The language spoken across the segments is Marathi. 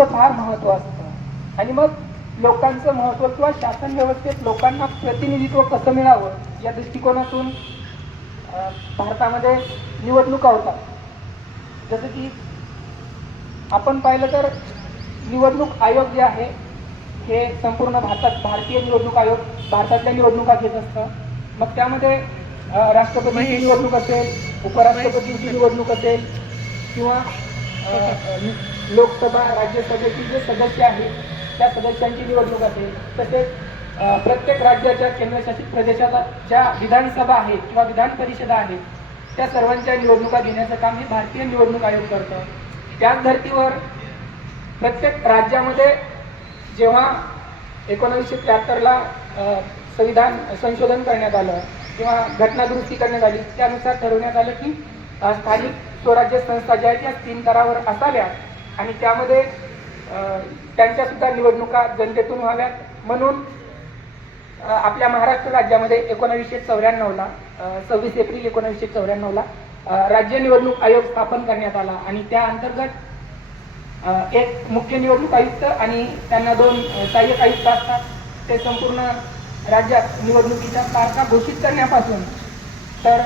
लोकांचं फार महत्व असतं आणि मग लोकांचं महत्व किंवा शासन व्यवस्थेत लोकांना प्रतिनिधित्व कसं मिळावं या दृष्टिकोनातून भारतामध्ये निवडणुका होतात. जसं की आपण पाहिलं तर निवडणूक आयोग जे आहे हे संपूर्ण भारतीय निवडणूक आयोग भारतातल्या निवडणुका घेत असतं. मग त्यामध्ये राष्ट्रपतीची निवडणूक असेल, उपराष्ट्रपतीची निवडणूक असेल किंवा लोकसभा राज्यसभेचे जे सदस्य आहेत त्या सदस्यांची निवडणूक असेल, तसेच प्रत्येक राज्याच्या केंद्रशासित प्रदेशाला ज्या विधानसभा आहेत किंवा विधान परिषदा आहेत त्या सर्वांच्या निवडणुका घेण्याचं काम हे भारतीय निवडणूक आयोग करतं. त्याच धर्तीवर प्रत्येक राज्यामध्ये जेव्हा 1973ला संविधान संशोधन करण्यात आलं किंवा घटना दुरुस्ती करण्यात आली, त्यानुसार ठरवण्यात आलं की स्थानिक स्वराज्य संस्था ज्या आहेत त्या 3 स्तरावर असाव्यात आणि त्यामध्ये त्यांच्या सुद्धा निवडणुका जनतेतून व्हाव्यात. म्हणून आपल्या महाराष्ट्र राज्यामध्ये 1994ला 26 एप्रिल 1994ला राज्य निवडणूक आयोग स्थापन करण्यात आला आणि त्या अंतर्गत एक मुख्य निवडणूक आयुक्त आणि त्यांना 2 सहाय्यक आयुक्त असतात. ते संपूर्ण राज्यात निवडणुकीच्या तारखा घोषित करण्यापासून तर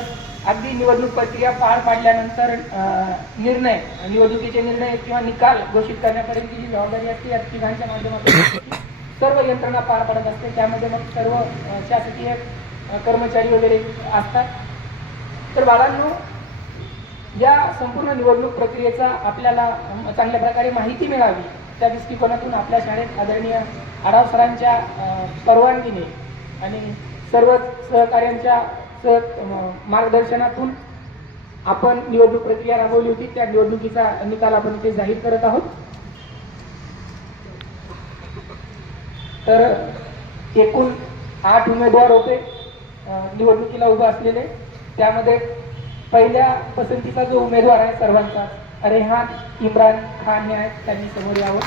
अगदी निवडणूक प्रक्रिया पार पाडल्यानंतर निवडणुकीचे निर्णय किंवा निकाल घोषित करण्यापर्यंतची जी जबाबदारी असते या तिघांच्या माध्यमातून सर्व यंत्रणा पार पडत असते. त्यामध्ये मग सर्व शासकीय कर्मचारी वगैरे असतात. तर बाळांनो, या संपूर्ण निवडणूक प्रक्रियेचा आपल्याला चांगल्या प्रकारे माहिती मिळावी त्या दृष्टिकोनातून आपल्या शाळेत आदरणीय आढाव सरांच्या परवानगीने आणि सर्व सहकार्यांच्या मार्गदर्शनातून आपण निवडणूक प्रक्रिया राबवली होती. त्या निवडणुकीचा निकाल आपण इथे जाहीर करत आहोत. तर एकूण 8 उमेदवार होते निवडणुकीला उभे असलेले. त्यामध्ये पहिल्या पसंतीचा जो उमेदवार आहे सर्वांचा रेहान इम्रान खान हे आहेत. त्यांनी समोर यावं.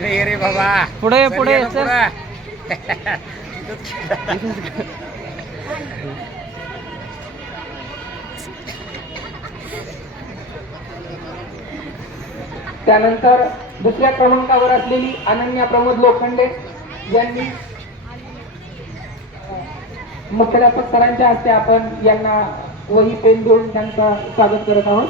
अरे रे बाबा, पुढे पुढे त्यानंतर दुसऱ्या क्रमांकावर असलेली अनन्या प्रमोद लोखंडे यांनी मुख्याध्यापक सरांच्या हस्ते आपण यांना वही पेन देऊन त्यांचं स्वागत करत आहोत.